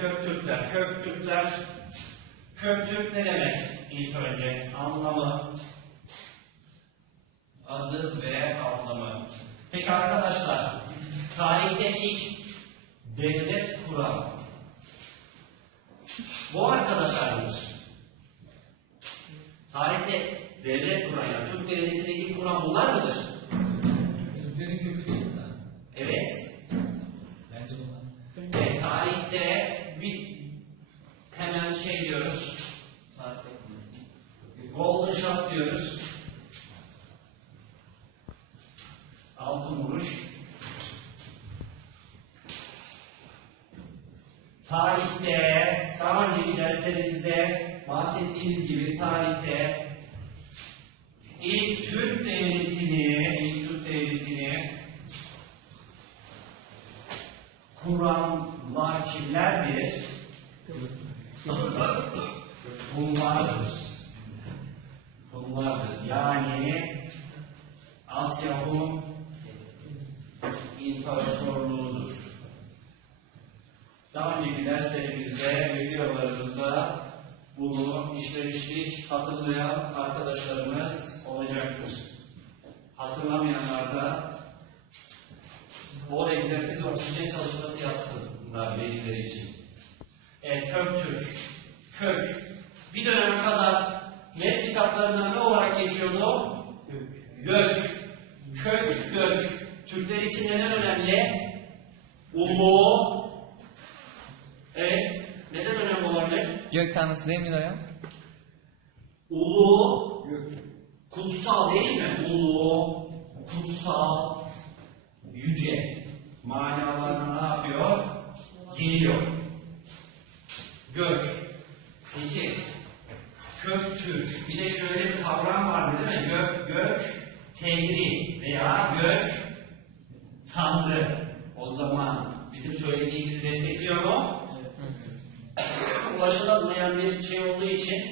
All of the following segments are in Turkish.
Köktürkler. Köktürkler. Köktürk ne demek? İlk önce anlamı, adı ve anlamı. Peki arkadaşlar, tarihte ilk devlet kuran bu arkadaşlarmış. Tarihte devlet kuran, yani Türk devletini ilk kuran bunlar mıdır? Türklerin kökü değil mi? Evet. Bence bunlar. Ve tarihte bir hemen şey diyoruz. Golden shot diyoruz. Altın vuruş. Tarihte, daha önceki derslerimizde bahsettiğimiz gibi tarihte ilk Türk devletini kuranlar kimlerdir? Bunlardır. Yani Asya Hun İmparatorluğu'dur. Daha önceki derslerimizde, videolarımızda bunu işlemiştik. Hatırlayan arkadaşlarımız olacaktır. Hatırlamayanlar da o egzersiz oksijen çalışması yapsınlar beyinleri için. Köktürk. Kök. Bir döneme kadar net kitaplarında ne olarak geçiyordu? Gök. Kök, gök. Türkler için neden önemli? Ulu. Evet. Neden önemli olabilir? Gök tanrısı değil mi hocam? Ulu. Kutsal değil mi? Ulu. Kutsal. Yüce. Manalarına ne yapıyor? Geliyor. Gök. Peki. Köktürk. Bir de şöyle bir kavram vardı değil mi? Gök tengri veya gök tanrı. O zaman bizim söylediğimizi destekliyor mu? Ulaşılamayan bir şey olduğu için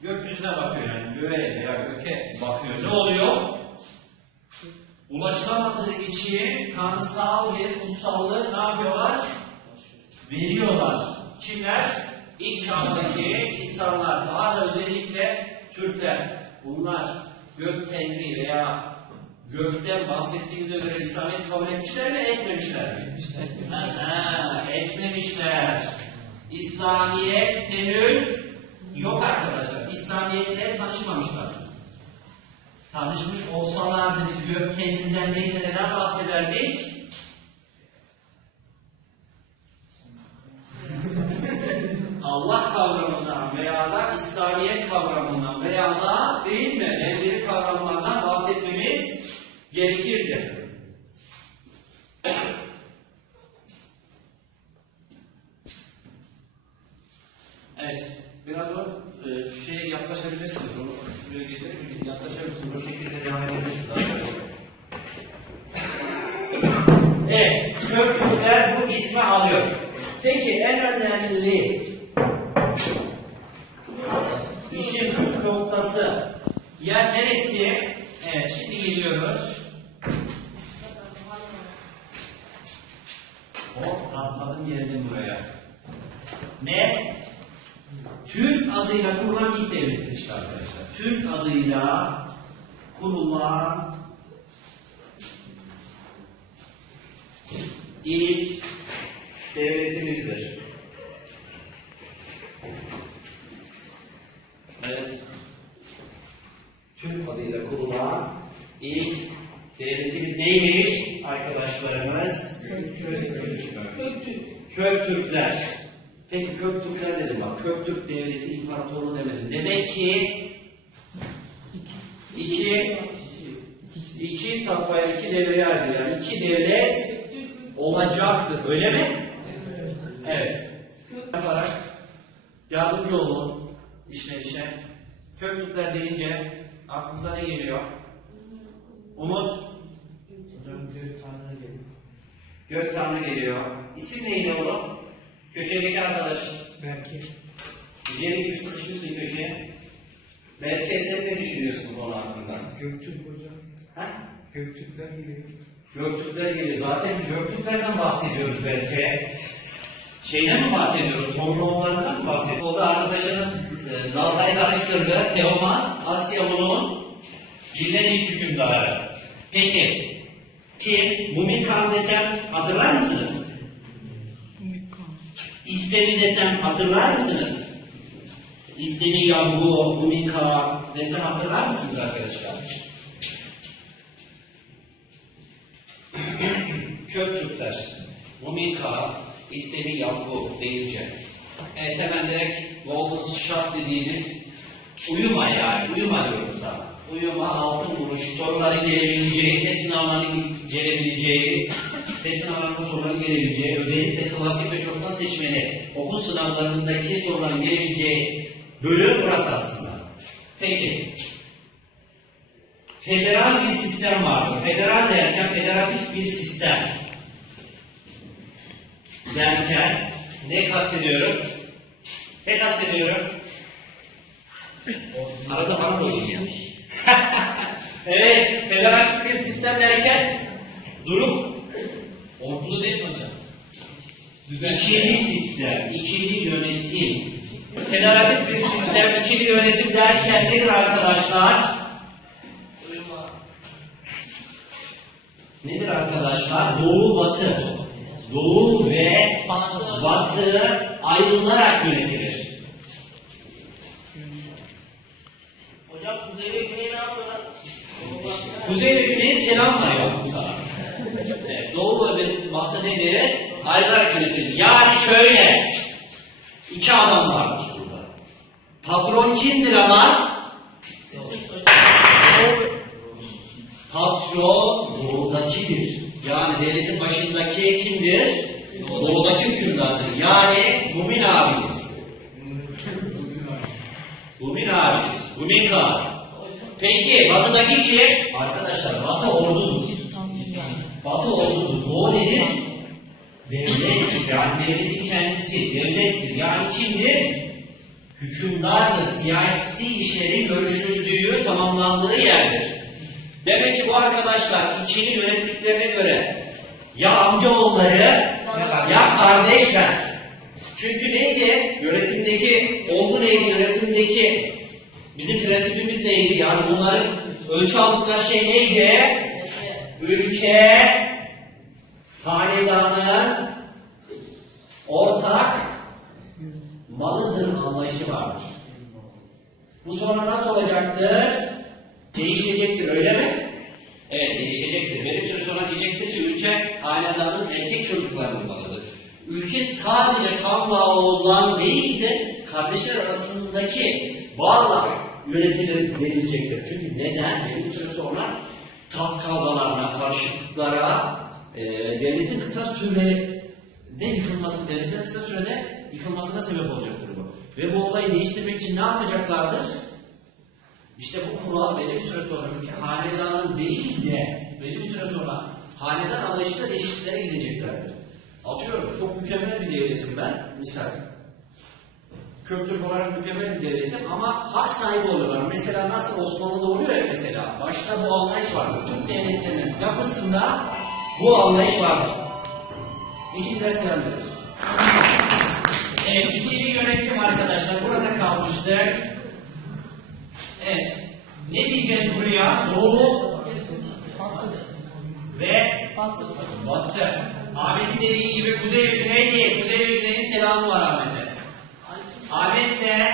gökyüzüne bakıyor, yani göğe veya göke bakıyor. Ne oluyor? Ulaşılamadığı için tanrısal bir kutsallığı ne yapıyorlar? Veriyorlar. Kimler? İlk çağdaki insanlar, daha da özellikle Türkler. Bunlar gök tengri veya gökten bahsettiğimize göre İslamiyet kabul etmişler mi, etmemişler mi? Etmemişler. İslamiyet henüz yok arkadaşlar. İslamiyetle tanışmamışlar. Tanışmış olsalardı gök kendinden değil de neden bahsederdik? Allah kavramından veya da İslamiyet kavramından veya da değil mi benzeri kavramlardan bahsetmemiz gerekirdi. Evet, biraz o şeye yaklaşabilirsiniz. Onu şuraya getirelim, yaklaşabilirsiniz. O şekilde devam edebilirsiniz. Evet, Köktürkler bu ismi alıyor. Peki en önemli işin püf noktası yer neresi? Evet, şimdi geliyoruz. Hop, atladım geldim buraya. Ne? Türk adıyla kurulan ilk devlettir işte arkadaşlar. Türk adıyla kurulan ilk devletimizdir. Evet. Türk adıyla kurulan ilk devletimiz neymiş arkadaşlarımız? Köktürkler. Peki Köktürkler dedim bak. Köktürk devleti imparatorluğu demedim. Demek ki iki safhaya iki devreye ayrılıyor. Yani iki devlet olacaktır. Öyle mi? Evet. Olarak yardımcı olun işe. Köktürkler deyince aklımıza ne geliyor? Umut? Hocam gök tanrı geliyor. Gök tanrı geliyor. İsim neydi oğlum? Köşedeki arkadaş. Belki. Diğeri gibi sıkışmışsın köşeye. Belki sen ne düşünüyorsun bu konu hakkında? Göktürk hocam. Ha? Göktürkler geliyor. Göktürkler geliyor. Zaten Göktürklerden bahsediyoruz belki. Şeyden mi bahsediyoruz? Tonluğunlarından mı bahsediyoruz? O da arkadaşınız dalgayı karıştırdı. Teoman, Asya Bulu'nun Cillen ilk hükümdarı. Peki, kim? Mumin Kağan desem hatırlar mısınız? İstemi desem hatırlar mısınız? İstemi Yavru, Mumin Kağan desem hatırlar mısınız arkadaşlar? Köktürkler, Mumin Kağan, İstemi Yavru deyince. Evet, hemen direkt Golden Shot dediğimiz uyuma yani, uyuma diyorum sana. Uyuma, altın buluş, soruların gelebileceği, test sınavlarının gelebileceği, test sınavlarında soruların gelebileceği, özellikle klasik ve çoktan seçmeli okul sınavlarındaki soruların gelebileceği bölüm burası aslında. Peki, federal bir sistem vardır. Federal derken federatif bir sistem derken ne kastediyorum? Ne kastediyorum? Arada bana koyacağım. Evet, federatif bir sistem derken durum Ordulu değil mi hocam? ikili sistem, ikili yönetim. Federatif bir sistem, ikili yönetim derken nedir arkadaşlar? Nedir arkadaşlar? Doğu, batı. Doğu ve batı ayrılarak yönetilir. Hocam kuzey ve güney ne yapıyorlar? Kuzey ve güney selam var yok sana. Evet, Doğu ve batı nedir? Ayrılarak yönetilir. Yani şöyle, iki adam vardır burada. Patron kimdir ama? Patron doğudakidir. Yani devletin başındaki kimdir? Doğudaki hükümdardır. Yani Mumin abimiz. Mumin abimiz. Mumin Kağan. Peki batıdaki kim? Arkadaşlar batı ordudur. Batı ordudur. Doğu nedir? Devlettir. Yani devletin kendisi. Devlettir. Yani kimdir? Hükümdardır. Siyasi işlerin görüşüldüğü, tamamlandığı yerdir. Demek ki bu arkadaşlar ikili yönettiklerine göre ya amcaoğulları ya kardeşler. Çünkü neydi? Yönetimdeki, olgu neydi? Yönetimdeki bizim prensibimiz neydi? Yani bunların ölçü aldıkları şey neydi? Ülke, hanedanın ortak malıdır anlayışı vardır. Bu sonra nasıl olacaktır? Değişecektir, öyle mi? Evet, değişecektir. Ve bir süre sonra diyecektir ki ülke hanedanın erkek çocuklarının malıdır. Ülke sadece kan bağı olan değil de kardeşler arasındaki bağla yönetilir denilecektir. Çünkü neden? Bir süre sonra taht kavgalarına, karşıtlıklara, devletin kısa sürede yıkılması, devletin kısa sürede yıkılmasına sebep olacaktır bu. Ve bu olayı değiştirmek için ne yapacaklardır? İşte bu kural belli bir süre sonra ülke hanedanın değil de belli bir süre sonra hanedan anlayışında değişikliklere gideceklerdir. Atıyorum çok mükemmel bir devletim ben misal. Köktürk olarak mükemmel bir devletim ama hak sahibi oluyorlar. Mesela nasıl Osmanlı'da oluyor ya mesela. Başta bu anlayış vardır. Türk devletlerinin yapısında bu anlayış vardır. İkinci ders devam ediyoruz. Evet, ikili yönetim arkadaşlar. Burada kalmıştık. Evet. Ne diyeceğiz buraya? Doğu ve batı. Ahmet'in dediği gibi kuzey ve güney değil. Kuzey ve güneyin selamı var Ahmet'e. Ahmet de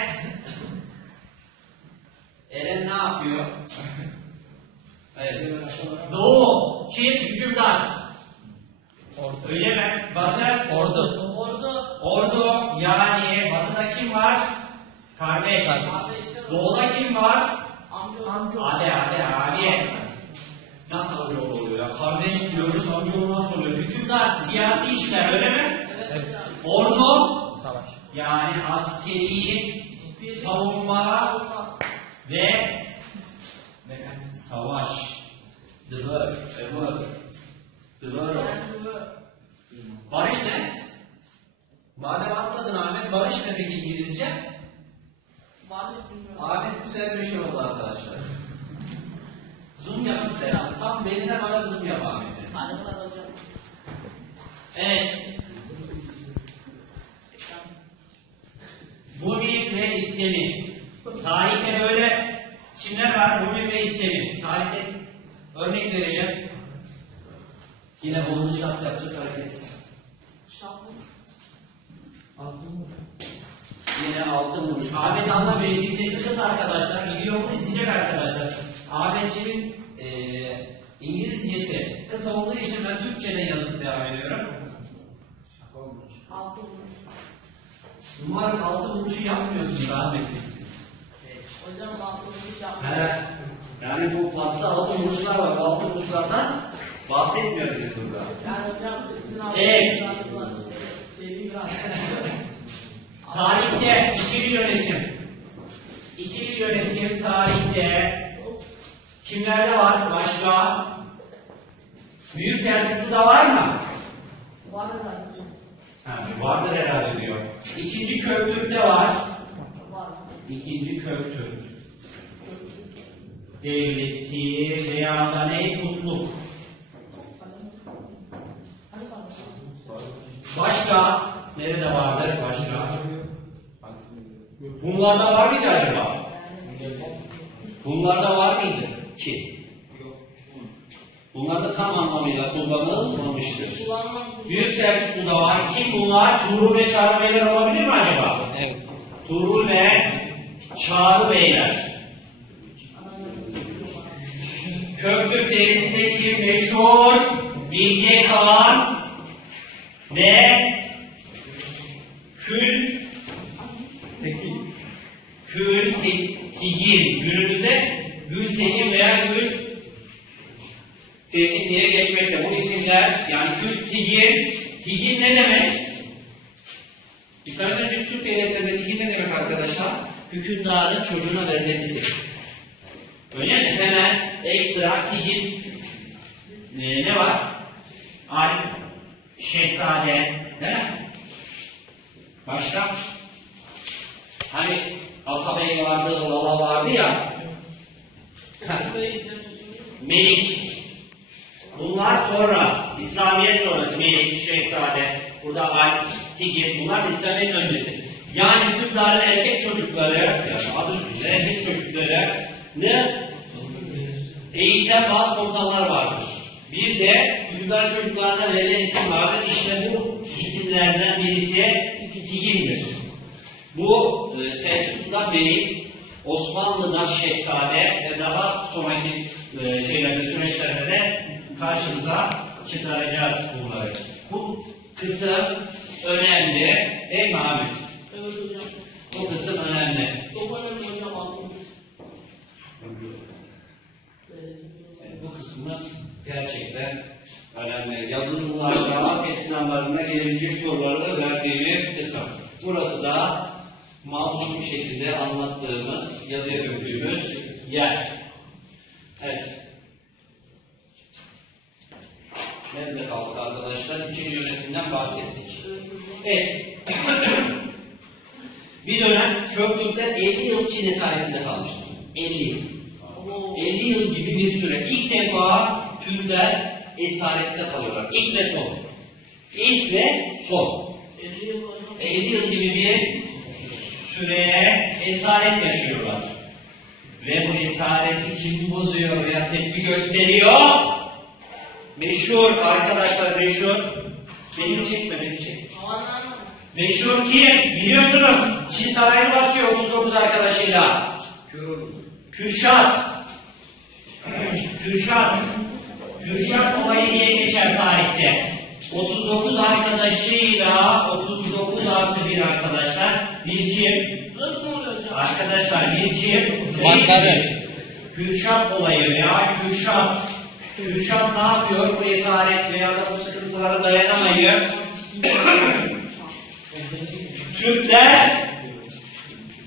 Eren ne yapıyor? Evet. Doğu. Kim? Hükümdar. Öyle mi? Batı. Ordu. Ordu. Yani batıda kim var? Kardeş. Doğuda kim var? Abi. Nasıl amcaoğlu oluyor ya? Kardeş diyoruz, amcaoğlu nasıl oluyor? Hükümdar, siyasi işler öyle mi? Evet. Ordu, Savaş. yani askeri, savunma ve savaş. Dövüş. Barış ne? Madem atladın Ahmet, barış ne peki İngilizce? Varmış bilmiyorum. Ahmet bu sefer meşhur oldu arkadaşlar. Zoom yap ister. Tam beline kadar zoom yap Ahmet'e. Saygılar hocam. Evet. Bumi ve İstemi. Tarihte böyle kimler var? Bumi ve İstemi. Tarihte örnek vereceğim. Yine bolunu şart yapacağız hareket. Şaplı. Aldın mı? Yine altın vuruş. Ahmet Anla Bey'in Çiftesi Kıt arkadaşlar. Videomu izleyecek arkadaşlar. Ahmetciğin İngilizcesi kıt olduğu için ben Türkçe'de yazıp devam ediyorum. Altın vuruş. Umarım altın vuruşu yapmıyorsunuz Ahmet siz. Hocam altın vuruş yapmış. He. Yani bu plattta altın vuruşlar var. Bu altın vuruşlardan bahsetmiyoruz biz burada. Yani hocam sizin altın Evet. vuruşlarınız var. Sevgi biraz. Tarihte ikili yönetim. İkili yönetim tarihte kimlerde var? Başka? Büyük Selçuklu'da var mı? Var herhalde hocam. Ha, vardır herhalde diyor. İkinci Köktürk'te var. Var. İkinci Köktürk devleti veya da ne? Kutluk. Hani var. Başka? Nerede vardır başka? Bunlarda var mıydı acaba? Bunlarda var mıydı ki? Bunlar da tam anlamıyla kullanılmamıştır. Kullanmam. Büyük Selçuklu'da var. Kim bunlar? Tuğrul ve Çağrı Beyler olabilir mi acaba? Evet. Tuğrul ve Çağrı Beyler. Köktürk Devleti'ndeki meşhur Bilge Kağan ve Gültekin günümüzde Gültekin veya Gültekin diye geçmekte. Bu isimler yani Tigin ne demek? İsrail Türk devletlerinde Tigin ne demek arkadaşlar? Hükümdarın çocuğuna verilen isim. Öyle mi? Hemen ekstra Tigin ne var? Arif, Şehzade, değil mi? Başka? Hani Atabey vardı, Lala vardı ya. Melik. Bunlar sonra, İslamiyet sonrası Melik, Şehzade, burada Arif, Tigin, bunlar İslamiyet öncesi. Yani hükümdarın erkek çocukları, yani adı üstünde erkek çocukları ne? Eğiten bazı komutanlar vardır. Bir de hükümdar çocuklarına verilen isim vardır. İşte bu isimlerden birisi Tigin'dir. Bu Selçuklu'dan beri Osmanlı'dan Şehzade ve daha sonraki süreçlerde de karşımıza çıkaracağız bunları. Bu kısım önemli. Değil mi Ahmet? Evet hocam. Bu kısım önemli. Çok önemli hocam altın vuruş. Bu kısmımız gerçekten önemli. Yazılılarda, test sınavlarında gelecek soruları verdiğimiz kısım. Burası da mağdur bir şekilde anlattığımız, yazıya döktüğümüz yer. Evet. Nerede kaldık arkadaşlar? İkili yönetimden bahsettik. Evet. Bir dönem Köktürkler 50 yıl Çin esaretinde kalmıştı. 50 yıl. 50 yıl gibi bir süre. İlk defa Türkler esarette kalıyorlar. İlk ve son. İlk ve son. 50 yıl gibi bir süreye esaret yaşıyorlar. Ve bu esareti kim bozuyor veya tepki gösteriyor? Meşhur arkadaşlar, meşhur. Beni çekme, beni çek. Meşhur kim? Biliyorsunuz. Çin sarayını basıyor 39 arkadaşıyla. Kürşat. Kürşat olayı diye geçer tarihte. 39 arkadaşıyla 39 artı bir arkadaşlar. Bir kim? Arkadaşlar bir kim? Kürşat olayı veya Kürşat. Kürşat ne yapıyor? Bu esaret veya da bu sıkıntılara dayanamayıp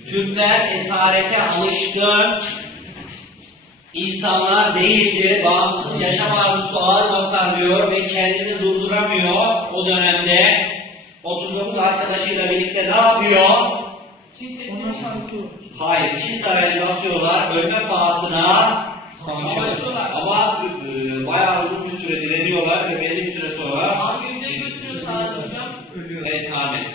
Türkler esarete alışkın insanlar değildir. Bağımsız yaşam arzusu ağır basar diyor ve kendini durduramıyor o dönemde. 39 arkadaşıyla birlikte ne yapıyor? Hayır, Çin sarayını basıyorlar, ölme pahasına Savaşıyorlar. ama bayağı uzun bir süre direniyorlar ve belli bir süre sonra Hangi ülkeye götürüyor Saadettin hocam? evet Ahmet.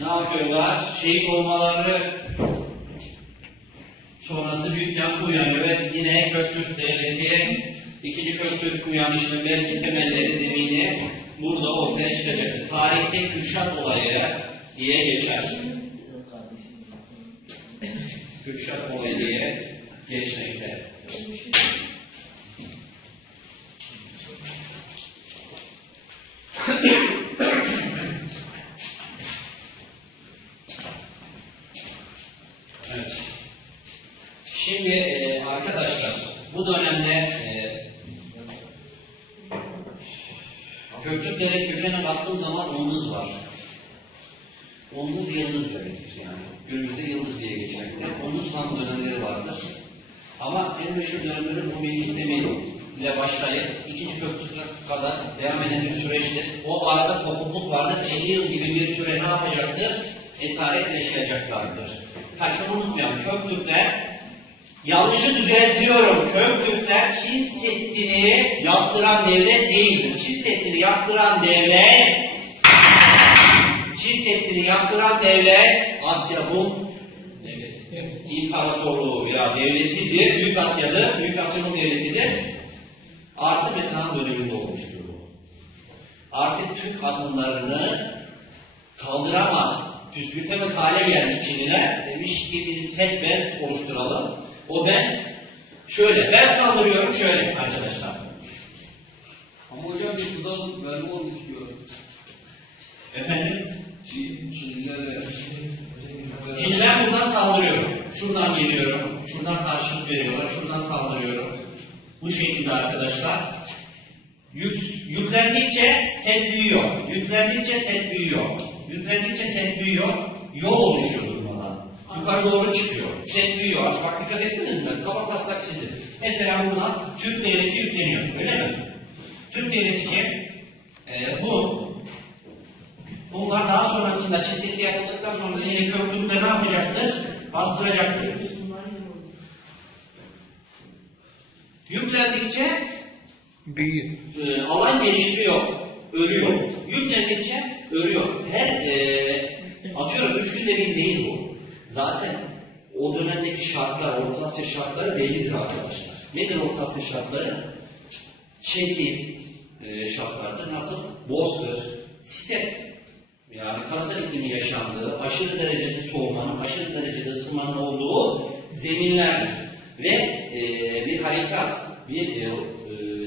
Ne yapıyorlar? Şehit olmaları sonrası büyük yankı uyanıyor ve yine Göktürk Devleti ikinci Göktürk uyanışının belki temelleri, zemini burada ortaya çıkacak. Tarihte Kürşat olayı diye geçer. Kürşat olayı diye geçmekte. Evet. Şimdi arkadaşlar bu dönemde Göktürk Devlet kökenine baktığım zaman Onluz var. Onluz yıldız demektir yani. Günümüzde yıldız diye geçmekte. Onluz Han dönemleri vardır. Ama en meşhur dönemleri Rumeli İslami ile başlayıp ikinci Göktürk'e kadar devam eden bir süreçtir. O arada kopukluk vardır. 50 yıl gibi bir süre ne yapacaktır? Esaret yaşayacaklardır. Ha şunu unutmayalım. Göktürkler yanlışı düzeltiyorum. Göktürkler Çin Seddi'ni yaptıran devlet değildir. Çin Seddi'ni yaptıran devlet Çin Seddi'ni yaptıran devlet Asya Rum İmparatorluğu veya devletidir. Büyük Asya'dır. Büyük Asya'nın devletidir. Artık Metehan döneminde olmuştur bu. Artık Türk adımlarını kaldıramaz, püskürtemez hale gelmiş Çinliler. Demiş ki bir set ben oluşturalım. O ben şöyle, ben saldırıyorum şöyle arkadaşlar. Ama hocam bir kızıl verme olmuş diyor. Efendim? Çinlilere. Çinliler buradan saldırıyorum. Şuradan geliyorum. Şuradan karşılık veriyorlar. Şuradan saldırıyorum. Bu şekilde arkadaşlar. Yüklendikçe set büyüyor. Yüklendikçe set büyüyor. Yüklendikçe set büyüyor. Yol oluşuyor durmadan. Yukarı doğru çıkıyor. Set büyüyor. Bak dikkat ettiniz mi? Kaba taslak çizdim. Mesela buradan Türk devleti yükleniyor. Öyle mi? Türk devleti ki bunlar daha sonrasında çizgi yapıldıktan sonra yine Göktürk'te ne yapacaktır? Bastıracaktır. Yüklendikçe alan gelişiyor, ölüyor. Yüklendikçe ölüyor. Atıyorum 3 gün dediğim değil bu. Zaten o dönemdeki şartlar, Orta Asya şartları bellidir arkadaşlar. Nedir Orta Asya şartları? Çetin şartlardır. Nasıl? Bozkır, step. Yani karasal iklimin yaşandığı, aşırı derecede soğumanın, aşırı derecede ısınmanın olduğu zeminlerdir. Ve bir harekat, bir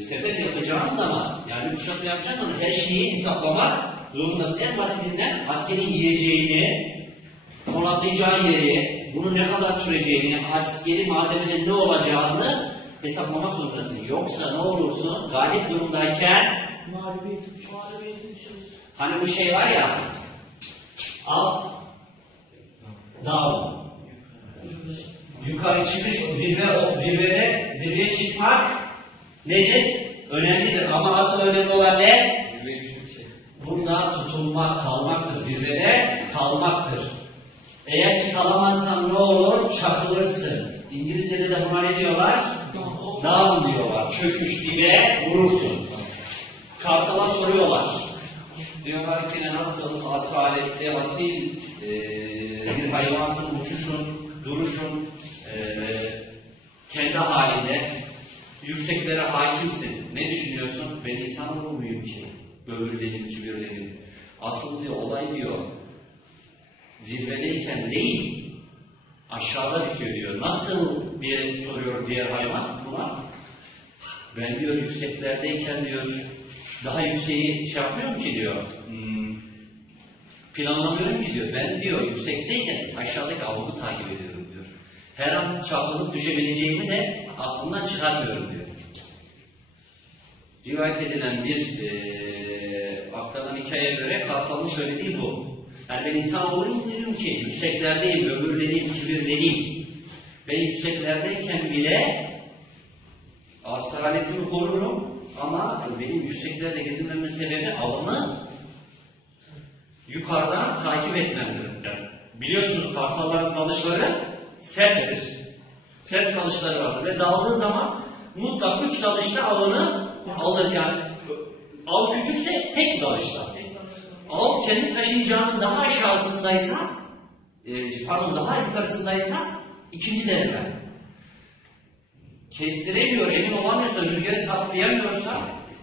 sefer yapacağınız zaman, yani bir kuşatma yapacağınız zaman her şeyi hesaplamak zorundasın. En basitinden askerin yiyeceğini, konaklayacağı yeri, bunun ne kadar süreceğini, askeri malzemenin ne olacağını hesaplamak zorundasın. Yoksa ne olursun, galip durumdayken Mağlubiyetin düşüyoruz. hani bu şey var ya, al, down. Yukarı çıkış, zirveye çıkmak nedir? Önemlidir ama asıl önemli olan ne? Bunda tutunmak, kalmaktır. Zirvede kalmaktır. Eğer ki kalamazsan ne olur? Çakılırsın. İngilizce'de de buna ne diyorlar? Down diyorlar. Çöküş dibe vurursun. Kartala soruyorlar. Diyorlar ki nasıl asaletli, asil bir hayvansın, uçuşun, duruşun kendi halinde yükseklere hakimsin. Ne düşünüyorsun? Ben insan olur muyum ki? Böbürlenim, kibirlenim. Asıl diyor, olay diyor, zirvedeyken değil, aşağıda bitiyor diyor. Nasıl diye soruyor diğer hayvan buna. Ben diyor yükseklerdeyken diyor, daha yükseği şey yapmıyorum ki diyor, planlamıyorum ki diyor. Ben diyor yüksekteyken aşağıdaki avımı takip ediyorum diyor. Her an çarpılıp düşebileceğimi de aklımdan çıkarmıyorum diyor. Rivayet edilen bir aktarılan hikayeye göre Kartal'ın söylediği bu. Yani ben insan olurum diyorum ki yükseklerdeyim, böbürleneyim, kibirleneyim. Ben yükseklerdeyken bile asaletimi korurum ama benim yükseklerde gezinmemin sebebi avımı yukarıdan takip etmemdir. Biliyorsunuz kartalların dalışları serttir. Sert dalışları vardır ve daldığı zaman mutlaka 3 dalışta avını alır yani. Av küçükse tek dalışta. Av kendi taşıyacağının daha aşağısındaysa, daha yukarısındaysa ikinci deneme. Kestiremiyor, emin olamıyorsa, rüzgarı saptayamıyorsa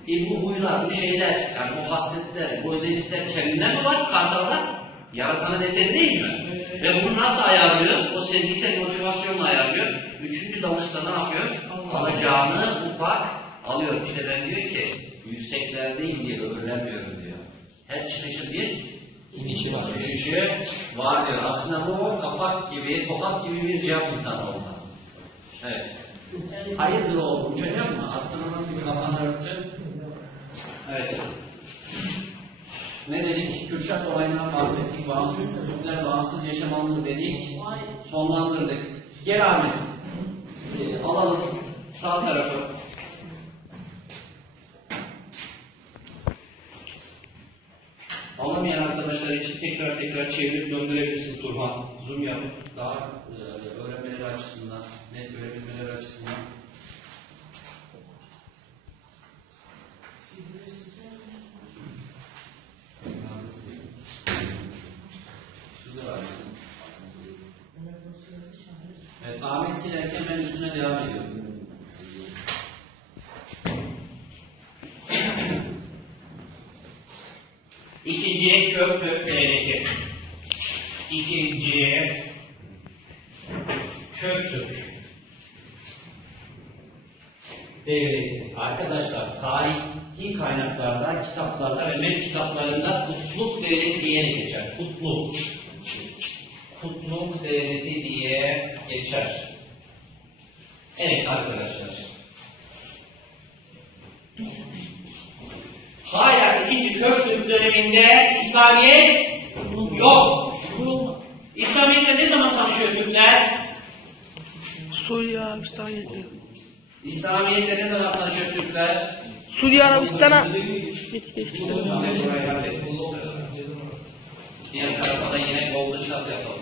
bu huylar, bu şeyler, yani bu hasletler, bu özellikler kendinden mi var kartalda? Yaratanın eseri değil mi? Ve bunu nasıl ayarlıyor? O sezgisel motivasyonla ayarlıyor. Üçüncü dalışta ne yapıyor? Alacağını mutlak alıyor. İşte ben diyor ki yükseklerdeyim diye öğrenmiyorum diyor. Her çıkışın bir inişi var. Düşüşü var diyor. Aslında bu kapak gibi, tokat gibi bir cevap insanı oldu. Evet. Hayırdır oğlum, uçacak mı? Aslanın gibi kafanı örttü. Evet. Ne dedik? Kürşat olayından bahsettik. Bağımsız Türkler bağımsız yaşamalıdır dedik. Sonlandırdık. Gel Ahmet. Alalım sağ tarafı. Anlamayan arkadaşlar için tekrar çevirip döndürebilirsin Turhan. Zoom yapıp daha öğrenmeleri açısından, net görebilmeleri açısından. Evet, Ahmet silerken ben üstüne devam ediyorum. İkinci kök değeri. İkinci kök değeri. Arkadaşlar tarihi kaynaklarda, kitaplarda ve met kitaplarında kutluk devleti diye geçer. Kutluk devleti diye geçer. Evet arkadaşlar. Hala ikinci Köktürk döneminde İslamiyet yok. İslamiyet'le ne zaman tanışıyor Türkler? Suriye Arabistan gidiyor. İslamiyet'le ne zaman tanışıyor Türkler? Suriye Arabistan'a Diğer tarafa da yine golden shot yapalım.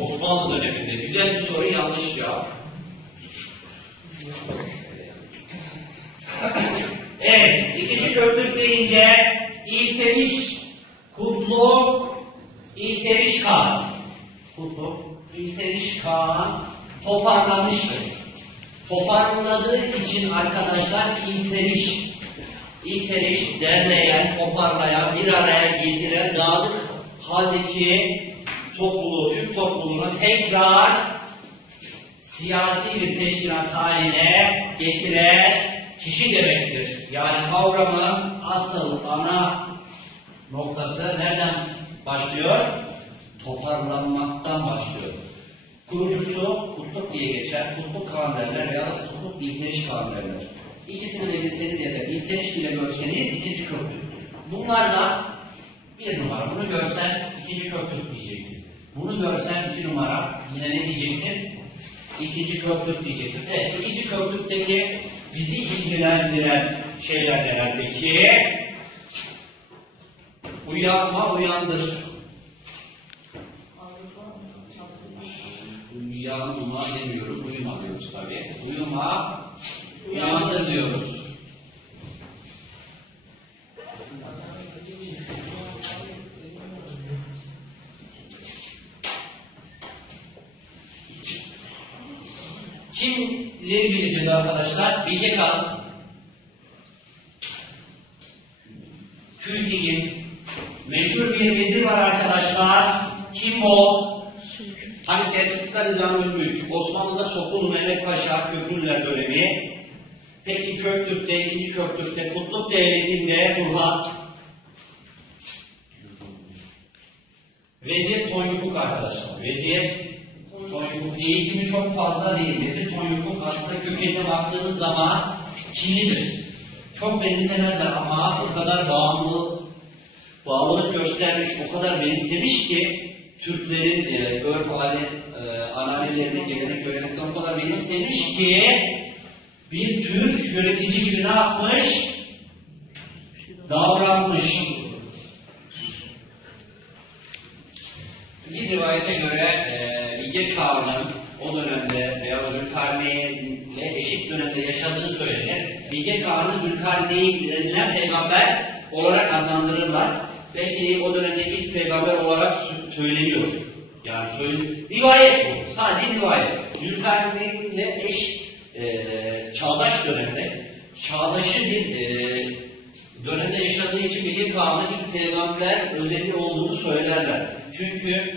Osmanlı döneminde. Güzel bir soru, yanlış cevap. Evet, ikinci Köktürk deyince İlteriş, Kutluk, İlteriş Kağan. Kutluk, İlteriş Kağan toparlamıştır. Toparladığı için arkadaşlar İlteriş derleyen, toparlayan, bir araya getiren, dağılık haldeki topluluğu, Türk topluluğunu tekrar siyasi bir teşkilat haline getiren kişi demektir. Yani kavramın asıl ana noktası nereden başlıyor? Toparlanmaktan başlıyor. Kurucusu Kutluk diye geçer. Kutluk Kağan derler veya Kutluk İlteriş Kağan derler. İkisini de bilseniz yeter. İlteriş bile görseniz ikinci Köktürk. Bunlardan bir numara. Bunu görsen ikinci Köktürk diyeceksin. Bunu görsen iki numara. Yine ne diyeceksin? İkinci Köktürk diyeceksin. Evet, ikinci Köktürk'teki bizi ilgilendiren şeyler neler peki? Uyanma, uyandır. Uyanma demiyoruz, uyuma diyoruz tabii. Uyuma, uyandır diyoruz. Kimleri bileceğiz arkadaşlar? Bilge Kağan, Kültigin, meşhur bir vezir var arkadaşlar. Kim o? Hani Selçuklular Rıza'nın ölmüş. Osmanlı'da Sokulu Mehmet Paşa, Köprülüler dönemi. Peki Köktürk'te, ikinci Köktürk'te, Kutluk Devleti'nde Turhan. Vezir Tonyukuk arkadaşlar. Vezir Tonyukuk. Eğitimi çok fazla değil. Vezir Tonyukuk aslında kökenine baktığınız zaman Çinlidir. Çok benimsemezler ama o kadar bağlılık göstermiş, o kadar benimsemiş ki Türklerin örf adet ananelerine gelenek görenekten o kadar benimsemiş ki bir Türk yönetici gibi ne yapmış? Davranmış. rivayete göre Bilge Kağan'ın o dönemde veya Zülkarneyn'le eşit dönemde yaşadığı söylenir. Bilge Kağan'ı Zülkarneyn denilen peygamber olarak adlandırırlar. Belki o dönemdeki ilk peygamber olarak söyleniyor. Yani rivayet bu. Sadece rivayet. Zülkarneyn'le eş çağdaş dönemde çağdaşı bir dönemde yaşadığı için Bilge Kağan'ın ilk peygamber özelliği olduğunu söylerler. Çünkü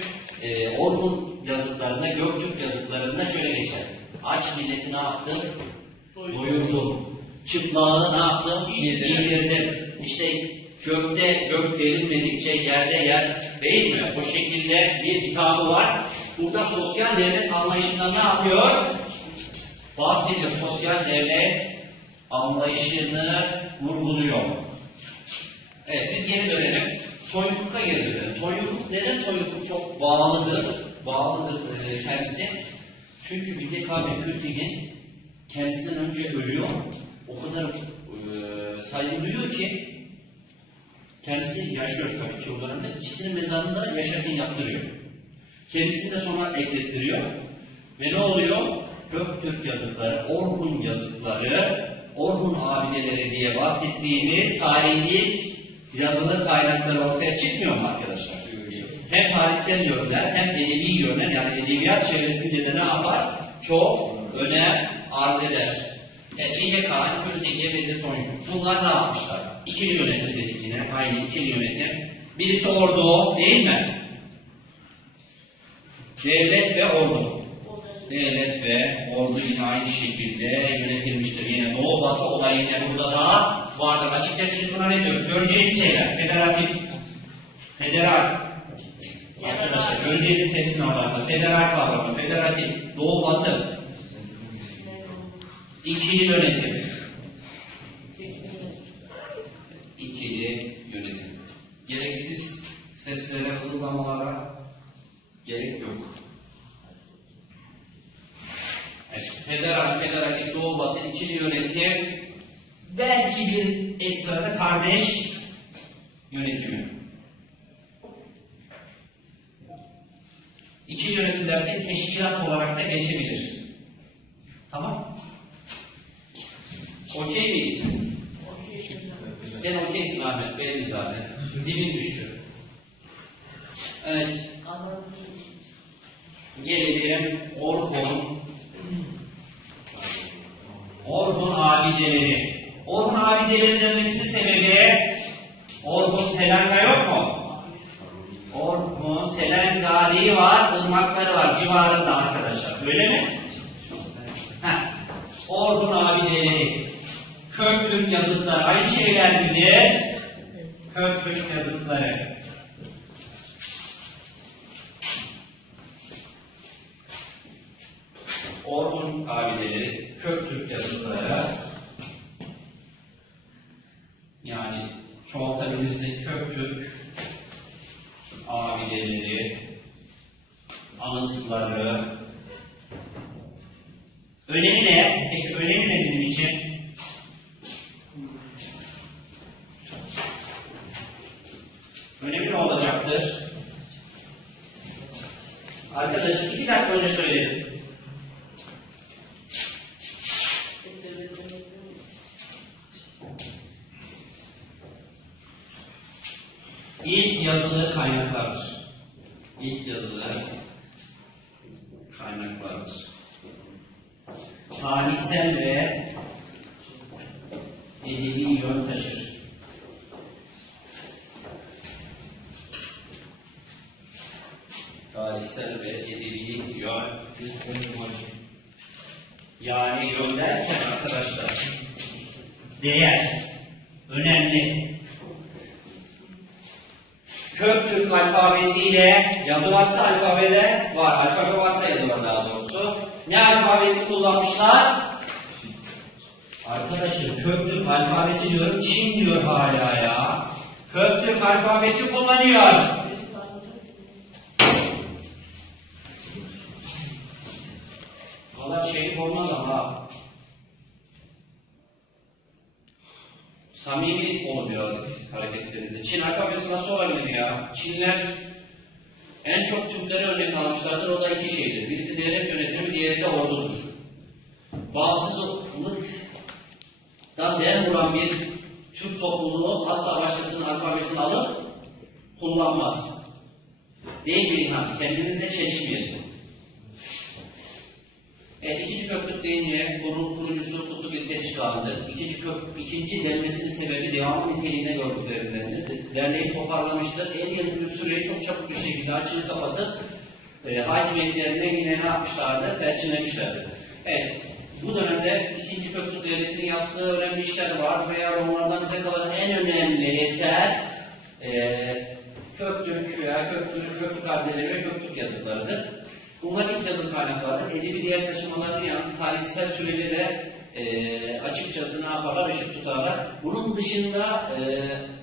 Orhun yazıtlarında, Göktürk yazıtlarında şöyle geçer. Aç milleti ne yaptın? Doyurdum. Çıplağını ne yaptım? Giydirdim. İşte gökte gök derinmedikçe yerde yer değil mi? O şekilde bir hitabı var. Burada sosyal devlet anlayışından ne yapıyor? Bahsediyor. Sosyal devlet anlayışını vurguluyor. Evet, biz geri dönelim. Toyukluk'a geri dönelim. Toyukluk, neden toyukluk çok bağlıdır? Bağlıdır kendisi. Çünkü Bilge Kağan Kültigin kendisinden önce ölüyor. O kadar saygı duyuyor ki kendisi yaşıyor tabii ki o dönemde. İkisinin mezarını da yaşarken yaptırıyor. Kendisini de sonra eklettiriyor. Ve ne oluyor? Göktürk yazıtları, Orhun yazıtları, Orhun abideleri diye bahsettiğimiz tarihin ilk yazılı kaynakları ortaya çıkmıyor mu arkadaşlar? Hem tarihsel yönden hem edebi yönden, yani edebiyat çevresince de ne yapar? Çok önem arz eder. Bilge Kağan, Kültigin, Vezir Toyukluk. Bunlar ne yapmışlar? İkili yönetim dedik yine. Aynı ikili yönetim. Birisi ordu değil mi? Devlet ve ordu. Devlet ve ordu yine aynı şekilde yönetilmiştir. Yine Doğu Batı olayı yine burada da vardır. Açıkçası biz buna ne diyoruz? Göreceğiniz şeyler. Federatif. Federal. Arkadaşlar göreceğiniz test sınavlarında. Federal kavramı. Federatif. Doğu Batı. İkili yönetim. İkili yönetim. Gereksiz seslere, hızlamalara gerek yok. Evet, federatif, Doğu Batı, ikili yönetim, belki bir ekstra da kardeş yönetimi. İkili yönetimlerde teşkilat olarak da geçebilir. Tamam? Okey miyiz? Sen okeysin Ahmet, belli zaten. Dilin düştü. Evet. Geleceğim Orhun abideleri. Orhun abideleri denmesinin sebebi Orhun Selanga yok mu? Orhun Selangari var, ırmakları var civarında arkadaşlar. Öyle mi? Heh. Orhun abideleri. Köktürk yazıtları aynı şeyler midir? Köktürk yazıtları. Orhun abideleri, Köktürk yazıtları, yani çoğaltabilirsek Köktürk abideleri, anıtları. Önemi ne? Peki önemi ne bizim için? Önemi ne olacaktır? Arkadaşlar 2 dakika önce söyledim. İlk yazılı kaynaklardır. İlk yazılı kaynaklardır. Tarihsel ve edebi yön taşır. Tarihsel ve edebi yön. Yani yön derken arkadaşlar değer, önemli. Köktürk alfabesiyle yazı varsa alfabede var. Alfabe varsa yazı var daha doğrusu. Ne alfabesi kullanmışlar? Arkadaşlar Köktürk alfabesi diyorum, Çin diyor hala ya. Köktürk alfabesi kullanıyor. Valla şerif olmaz ama samimi olun biraz hareketlerinizde. Çin alfabesi nasıl olabilir ya? Çinler En çok Türkleri örnek almışlardır. O da iki şeydir. Birisi devlet yönetimi, diğeri de ordudur. Bağımsızlıktan dem vuran bir Türk topluluğu asla başkasının alfabesini alıp kullanmaz. Değil mi İlhan? Kendimizle çelişmeyelim. Evet, ikinci köklük deyince kurucusu Kutluk İlteç Kağan'dır. İkinci denmesinin sebebi devam niteliğine gördüklerindendir. Derneği toparlamıştır. En yeni bir süreyi çok çabuk bir şekilde açığı kapatıp hakimiyetlerine yine ne yapmışlardır? Perçinlemişlerdir. Evet, bu dönemde ikinci köklük devletinin yaptığı önemli işler var veya Romalardan bize kalan en önemli eser Köktürk veya Köktürk addeleri ve Köktürk yazıtlarıdır. Bunlar ilk yazılı kaynaklardır. Edebi diğer taşımalarının yanı tarihsel sürece de açıkçası ne yaparlar? Işık tutarlar. Bunun dışında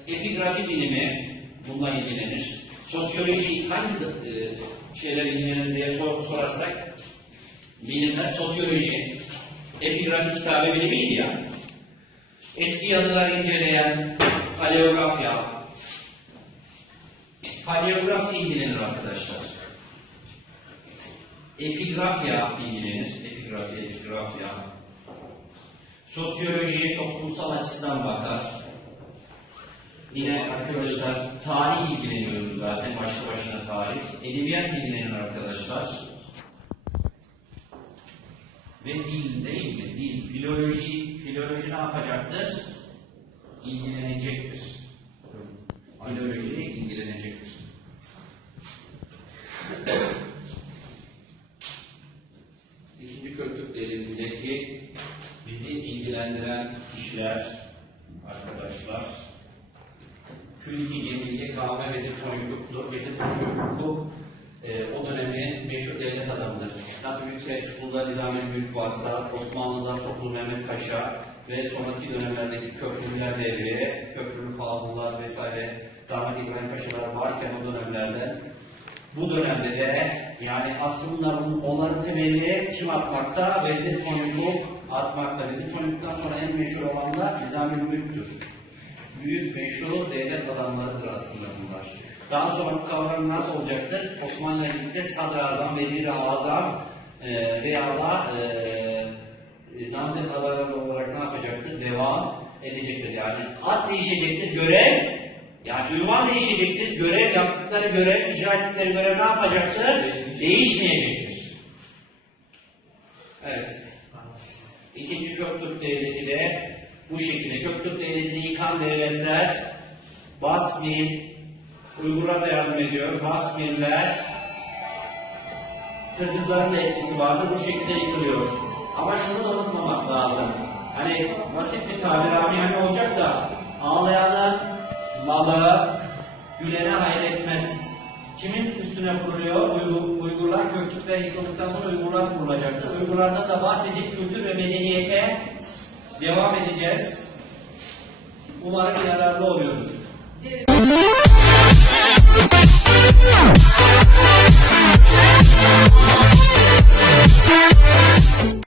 epigrafi bilimi bununla ilgilenir. Sosyoloji hangi şeyler ilgilenir diye sorarsak bilimler sosyoloji, epigrafi kitabı bilimiydi ya. Eski yazılar inceleyen paleografi ilgilenir arkadaşlar. Epigrafya ilgilenir. Epigrafya. Sosyoloji toplumsal açıdan bakar. Yine arkadaşlar tarih ilgileniyoruz zaten başlı başına tarih. Edebiyat ilgilenir arkadaşlar. Ve dil değil mi? Dil, filoloji ne yapacaktır? İlgilenecektir. Filoloji ilgilenecektir. İkinci Köktürk Devleti'ndeki bizi ilgilendiren kişiler, arkadaşlar, Külki Gemilge Kâme Vezir Konyuklu'dur. Vezir Konyuklu o dönemin meşhur devlet adamıdır. Nasıl Büyük Selçuklu'da Nizami Büyük varsa, Osmanlı'da Toplu Mehmet Paşa ve sonraki dönemlerdeki Köprülüler Devri, Köprülü Fazıllar vesaire, Damat İbrahim Paşalar varken o dönemlerde, bu dönemde de yani aslında onların temeli kim atmakta? Vezir Konyukluk atmakta. Vezir Konyukluk'tan sonra en meşhur olan da Nizami Büyük'tür. Büyük meşhur devlet adamlarıdır aslında bunlar. Daha sonra bu kavram nasıl olacaktır? Osmanlı'yla birlikte Sadrazam, Vezir-i Azam veya da namzet adayları olarak ne yapacaktır? Devam edecektir. Yani ad değişecektir, görev, yani ünvan değişecektir, görev yaptıkları görev, icra ettikleri görev ne yapacaktır? Değişmeyecektir. Evet. İkinci Köktürk Devleti de bu şekilde. Köktürk Devleti'ni yıkan devletler Basmir, Uygurlar da yardım ediyor. Basmirler, Kırgızların da etkisi vardı. Bu şekilde yıkılıyor. Ama şunu da unutmamak lazım. Hani basit bir tabir amiyane olacak da ağlayanın malı gülene hayretmez. Kimin üstüne kuruluyor? Uygurlar Köktürkler yıkıldıktan sonra Uygurlar kurulacaktır. Uygurlardan da bahsedip kültür ve medeniyete devam edeceğiz. Umarım yararlı oluyordur.